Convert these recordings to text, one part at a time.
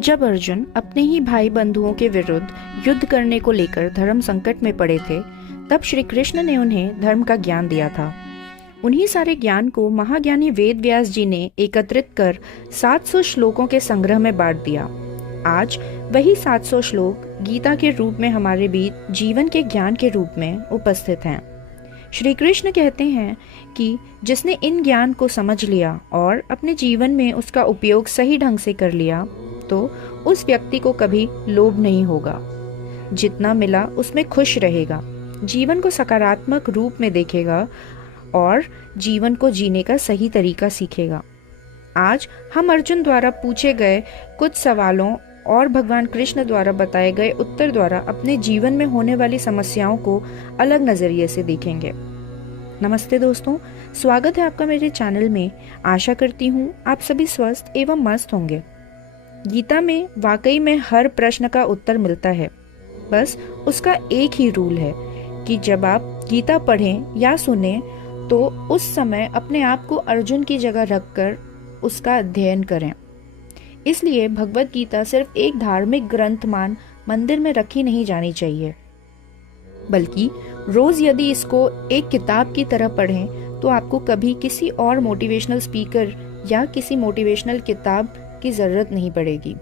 जब अर्जुन अपने ही भाई बंधुओं के विरुद्ध युद्ध करने को लेकर धर्म संकट में पड़े थे, तब श्री कृष्ण ने उन्हें धर्म का ज्ञान दिया था। उन्हीं सारे ज्ञान को महाज्ञानी वेद व्यास जी ने एकत्रित कर 700 श्लोकों के संग्रह में बांट दिया। आज वही 700 श्लोक गीता के रूप में हमारे बीच जीवन के ज्ञान के रूप में उपस्थित हैं। श्री कृष्ण कहते हैं कि जिसने इन ज्ञान को समझ लिया और अपने जीवन में उसका उपयोग सही ढंग से कर लिया, तो उस व्यक्ति को कभी लोभ नहीं होगा। जितना मिला उसमें खुश रहेगा, जीवन को सकारात्मक रूप में देखेगा और जीवन को जीने का सही तरीका सीखेगा। आज हम अर्जुन द्वारा पूछे गए कुछ सवालों और भगवान कृष्ण द्वारा बताए गए उत्तर द्वारा अपने जीवन में होने वाली समस्याओं को अलग नजरिए से देखेंगे। नमस्ते दोस्तों, स्वागत है आपका मेरे चैनल में। आशा करती हूँ आप सभी स्वस्थ एवं मस्त होंगे। गीता में वाकई में हर प्रश्न का उत्तर मिलता है। बस उसका एक ही रूल है कि जब आप गीता पढ़ें या सुनें तो उस समय अपने आप को अर्जुन की जगह रखकर उसका अध्ययन करें। इसलिए भगवत गीता सिर्फ एक धार्मिक ग्रंथ मान मंदिर में रखी नहीं जानी चाहिए, बल्कि रोज यदि इसको एक किताब की तरह पढ़ें तो आपको कभी किसी और मोटिवेशनल स्पीकर या किसी मोटिवेशनल किताब की जरूरत नहीं पड़ेगी।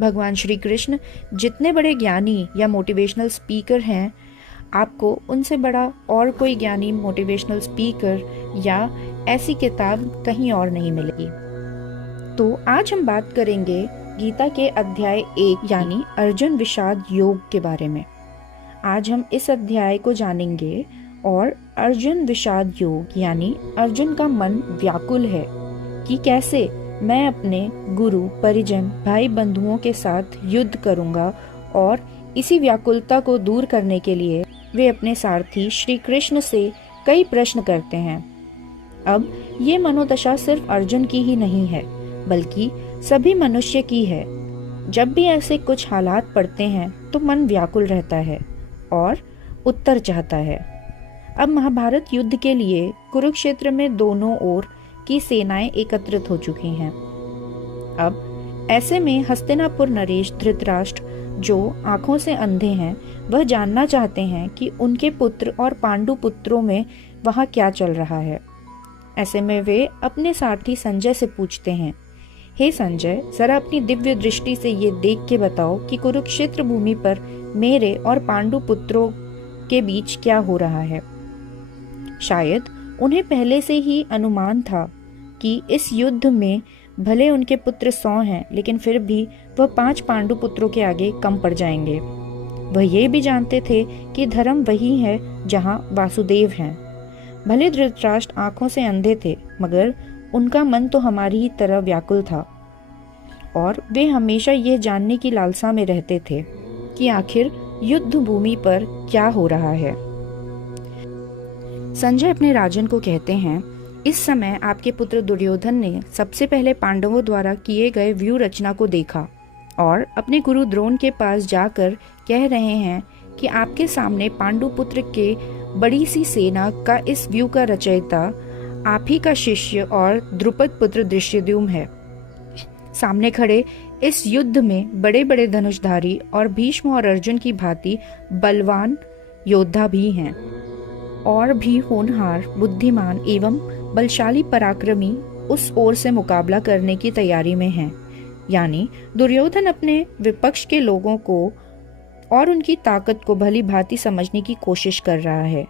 भगवान श्री कृष्ण जितने बड़े ज्ञानी या मोटिवेशनल स्पीकर हैं, आपको उनसे बड़ा और कोई ज्ञानी मोटिवेशनल स्पीकर या ऐसी किताब कहीं और नहीं मिलेगी। तो आज हम बात करेंगे गीता के अध्याय 1 यानी अर्जुन विषाद योग के बारे में। आज हम इस अध्याय को जानेंगे और अर्जुन विषाद योग यानी अर्जुन का मन व्याकुल है कि कैसे मैं अपने गुरु परिजन भाई बंधुओं के साथ युद्ध करूंगा, और इसी व्याकुलता को दूर करने के लिए वे अपने सारथी श्री कृष्ण से कई प्रश्न करते हैं। अब ये मनोदशा सिर्फ अर्जुन की ही नहीं है, बल्कि सभी मनुष्य की है। जब भी ऐसे कुछ हालात पड़ते हैं तो मन व्याकुल रहता है और उत्तर चाहता है। अब महाभारत युद्ध के लिए कुरुक्षेत्र में दोनों ओर की सेनाएं एकत्रित हो चुकी हैं। अब ऐसे में हस्तिनापुर नरेश धृतराष्ट्र, जो आंखों से अंधे हैं, वह जानना चाहते हैं कि उनके पुत्र और पांडु पुत्रों में वहां क्या चल रहा है। ऐसे में वे अपने सारथी संजय से पूछते हैं, हे संजय, जरा अपनी दिव्य दृष्टि से ये देख के बताओ कि कुरुक्षेत्र भूमि पर मेरे और पांडु पुत्रों के बीच क्या हो रहा है। शायद उन्हें पहले से ही अनुमान था कि इस युद्ध में भले उनके पुत्र 100 हैं, लेकिन फिर भी वह 5 पांडु पुत्रों के आगे कम पड़ जाएंगे। वह ये भी जानते थे कि धर्म वही है जहां वासुदेव हैं। भले धृतराष्ट्र आंखों से अंधे थे, मगर उनका मन तो हमारी ही तरह व्याकुल था, और वे हमेशा यह जानने की लालसा में रहते थे कि आखिर युद्ध भूमि पर क्या हो रहा है। संजय अपने राजन को कहते हैं, इस समय आपके पुत्र दुर्योधन ने सबसे पहले पांडवों द्वारा किए गए व्यू रचना को देखा और अपने गुरु द्रोण के पास जाकर कह रहे हैं कि आपके सामने पांडु पुत्र के बड़ी सी सेना का इस व्यू का रचयिता आप ही का शिष्य और द्रुपद पुत्र धृष्टद्युम्न है। सामने खड़े इस युद्ध में बड़े बड़े धनुषधारी और भीष्म और अर्जुन की भांति बलवान योद्धा भी हैं, और भी होनहार, बुद्धिमान एवं बलशाली पराक्रमी उस ओर से मुकाबला करने की तैयारी में हैं। यानी दुर्योधन अपने विपक्ष के लोगों को और उनकी ताकत को भली भांति समझने की कोशिश कर रहा है।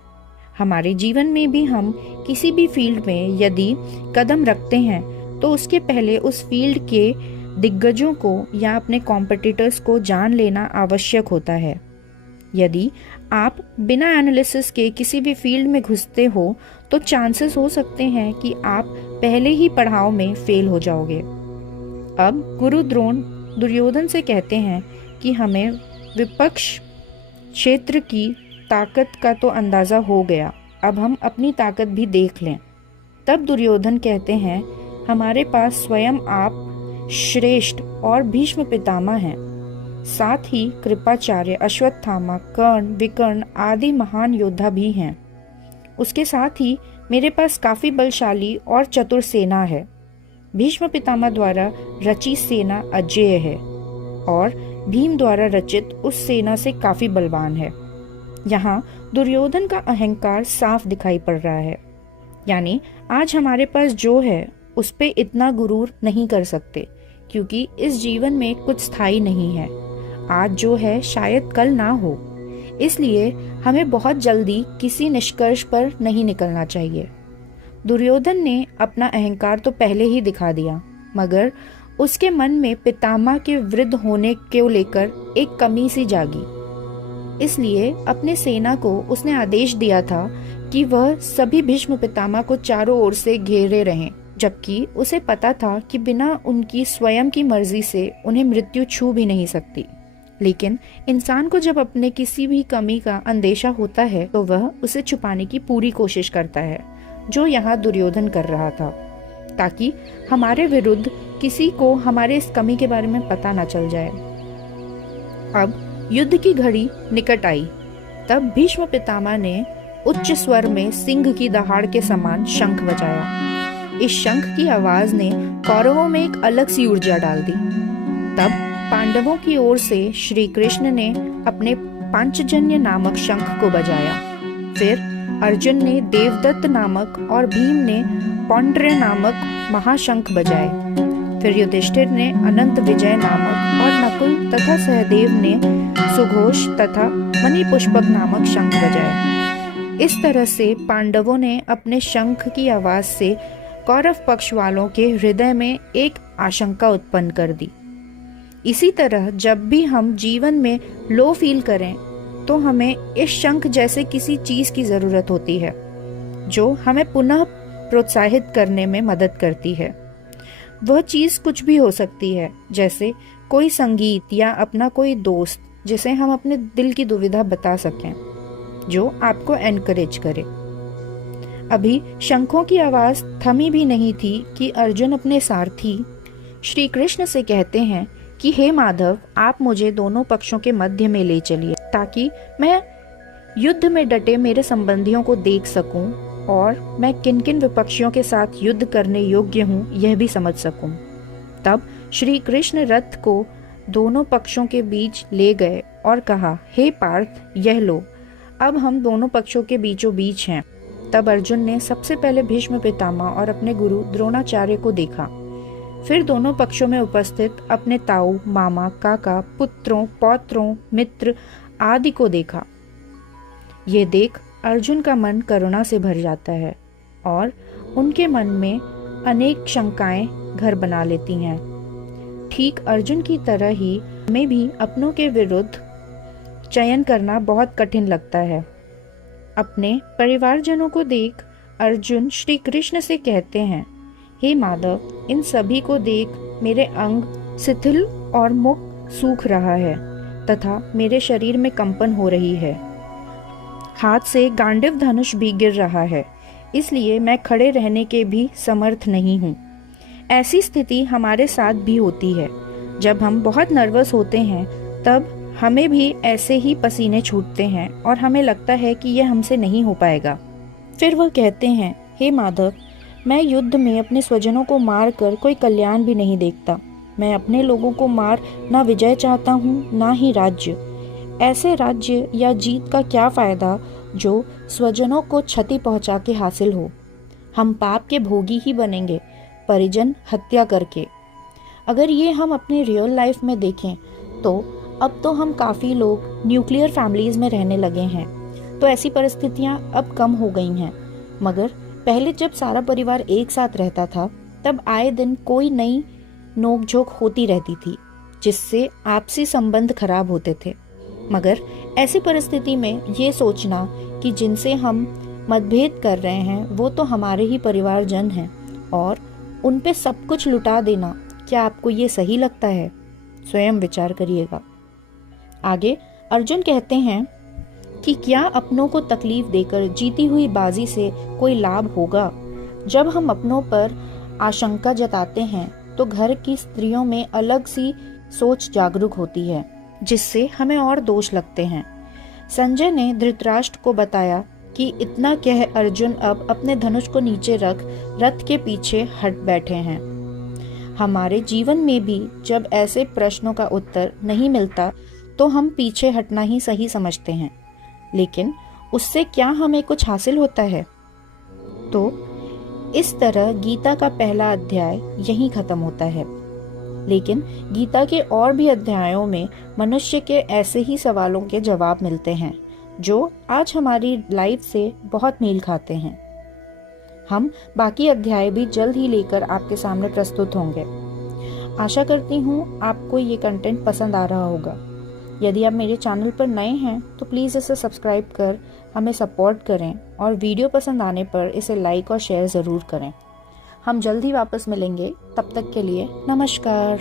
हमारे जीवन में भी हम किसी भी फील्ड में यदि कदम रखते हैं तो उसके पहले उस फील्ड के दिग्गजों को या अपने कॉम्पिटिटर्स को जान लेना आवश्यक होता है। यदि आप बिना एनालिसिस के किसी भी फील्ड में घुसते हो तो चांसेस हो सकते हैं कि आप पहले ही पड़ाव में फेल हो जाओगे। अब गुरु द्रोण दुर्योधन से कहते हैं कि हमें विपक्ष क्षेत्र की ताकत का तो अंदाजा हो गया, अब हम अपनी ताकत भी देख लें। तब दुर्योधन कहते हैं, हमारे पास स्वयं आप श्रेष्ठ और भीष्म पितामह हैं, साथ ही कृपाचार्य, अश्वत्थामा, कर्ण, विकर्ण आदि महान योद्धा भी हैं। उसके साथ ही मेरे पास काफी बलशाली और चतुर सेना है। भीष्म पितामह द्वारा रची सेना अजेय है। और भीम द्वारा रचित उस सेना से काफी बलवान है। यहाँ दुर्योधन का अहंकार साफ दिखाई पड़ रहा है, यानी आज हमारे पास जो है उस पे इतना गुरूर नहीं कर सकते, क्योंकि इस जीवन में कुछ स्थायी नहीं है। आज जो है शायद कल ना हो, इसलिए हमें बहुत जल्दी किसी निष्कर्ष पर नहीं निकलना चाहिए। दुर्योधन ने अपना अहंकार तो पहले ही दिखा दिया, मगर उसके मन में पितामह के वृद्ध होने को लेकर एक कमी सी जागी। इसलिए अपने सेना को उसने आदेश दिया था कि वह सभी भीष्म पितामह को चारों ओर से घेरे रहें, जबकि उसे पता था कि बिना उनकी स्वयं की मर्जी से उन्हें मृत्यु छू भी नहीं सकती। लेकिन इंसान को जब अपने किसी भी कमी का अंदेशा होता है तो वह उसे छुपाने की पूरी कोशिश करता है, जो यहाँ दुर्योधन कर रहा था, ताकि हमारे विरुद्ध किसी को हमारे इस कमी के बारे में पता न चल जाए। अब युद्ध की घड़ी निकट आई। तब भीष्म पितामह ने उच्च स्वर में सिंह की दहाड़ के समान शंख बजाया। इस शंख की आवाज ने कौरवों में एक अलग सी ऊर्जा डाल दी। तब पांडवों की ओर से श्री कृष्ण ने अपने पांचजन्य नामक शंख को बजाया। फिर अर्जुन ने देवदत्त नामक और भीम ने पौंड्र्य नामक महाशंख बजाए। फिर युधिष्ठिर ने अनंत विजय नामक और नकुल तथा सहदेव ने सुघोष तथा मणिपुष्पक नामक शंख बजाए। इस तरह से पांडवों ने अपने शंख की आवाज से कौरव पक्ष वालों के हृदय में एक आशंका उत्पन्न कर दी। इसी तरह जब भी हम जीवन में लो फील करें तो हमें इस शंख जैसे किसी चीज की जरूरत होती है, जो हमें पुनः प्रोत्साहित करने में मदद करती है। वह चीज कुछ भी हो सकती है, जैसे कोई संगीत या अपना कोई दोस्त जिसे हम अपने दिल की दुविधा बता सकें, जो आपको एनकरेज करे। अभी शंखों की आवाज थमी भी नहीं थी कि अर्जुन अपने सारथी श्री कृष्ण से कहते हैं कि हे माधव, आप मुझे दोनों पक्षों के मध्य में ले चलिए, ताकि मैं युद्ध में डटे मेरे संबंधियों को देख सकूं और मैं किन किन विपक्षियों के साथ युद्ध करने योग्य हूँ यह भी समझ सकूं। तब श्री कृष्ण रथ को दोनों पक्षों के बीच ले गए और कहा, हे पार्थ, यह लो, अब हम दोनों पक्षों के बीचों बीच हैं। तब अर्जुन ने सबसे पहले भीष्म पितामह और अपने गुरु द्रोणाचार्य को देखा। फिर दोनों पक्षों में उपस्थित अपने ताऊ, मामा, काका, पुत्रों, पौत्रों, मित्र आदि को देखा। ये देख अर्जुन का मन करुणा से भर जाता है और उनके मन में अनेक शंकाएं घर बना लेती हैं। ठीक अर्जुन की तरह ही हमें भी अपनों के विरुद्ध चयन करना बहुत कठिन लगता है। अपने परिवारजनों को देख अर्जुन श्री कृष्ण से कहते हैं, हे माधव, इन सभी को देख मेरे अंग शिथिल और मुख सूख रहा है तथा मेरे शरीर में कंपन हो रही है। हाथ से गांडीव धनुष भी गिर रहा है, इसलिए मैं खड़े रहने के भी समर्थ नहीं हूँ। ऐसी स्थिति हमारे साथ भी होती है। जब हम बहुत नर्वस होते हैं तब हमें भी ऐसे ही पसीने छूटते हैं और हमें लगता है कि यह हमसे नहीं हो पाएगा। फिर वह कहते हैं, हे माधव, मैं युद्ध में अपने स्वजनों को मार कर कोई कल्याण भी नहीं देखता। मैं अपने लोगों को मार ना विजय चाहता हूँ, ना ही राज्य। ऐसे राज्य या जीत का क्या फायदा जो स्वजनों को क्षति पहुँचा के हासिल हो। हम पाप के भोगी ही बनेंगे, परिजन हत्या करके। अगर ये हम अपनी रियल लाइफ में देखें तो अब तो हम काफ़ी लोग न्यूक्लियर फैमिलीज़ में रहने लगे हैं, तो ऐसी परिस्थितियाँ अब कम हो गई हैं। मगर पहले जब सारा परिवार एक साथ रहता था तब आए दिन कोई नई नोकझोंक होती रहती थी, जिससे आपसी संबंध खराब होते थे। मगर ऐसी परिस्थिति में ये सोचना कि जिनसे हम मतभेद कर रहे हैं वो तो हमारे ही परिवारजन हैं और उन पे सब कुछ लुटा देना, क्या आपको ये सही लगता है? स्वयं विचार करिएगा। आगे अर्जुन कहते हैं कि क्या अपनों को तकलीफ देकर जीती हुई बाजी से कोई लाभ होगा? जब हम अपनों पर आशंका जताते हैं तो घर की स्त्रियों में अलग सी सोच जागरूक होती है, जिससे हमें और दोष लगते हैं। संजय ने धृतराष्ट्र को बताया कि इतना कह अर्जुन अब अपने धनुष को नीचे रख रथ के पीछे हट बैठे हैं। हमारे जीवन में भी जब ऐसे प्रश्नों का उत्तर नहीं मिलता तो हम पीछे हटना ही सही समझते हैं, लेकिन उससे क्या हमें कुछ हासिल होता है? तो इस तरह गीता का पहला अध्याय यहीं खत्म होता है। लेकिन गीता के और भी अध्यायों में मनुष्य के ऐसे ही सवालों के जवाब मिलते हैं जो आज हमारी लाइफ से बहुत मेल खाते हैं। हम बाकी अध्याय भी जल्द ही लेकर आपके सामने प्रस्तुत होंगे। आशा करती हूँ आपको ये कंटेंट पसंद आ रहा होगा। यदि आप मेरे चैनल पर नए हैं तो प्लीज़ इसे सब्सक्राइब कर हमें सपोर्ट करें और वीडियो पसंद आने पर इसे लाइक और शेयर ज़रूर करें। हम जल्द ही वापस मिलेंगे, तब तक के लिए नमस्कार।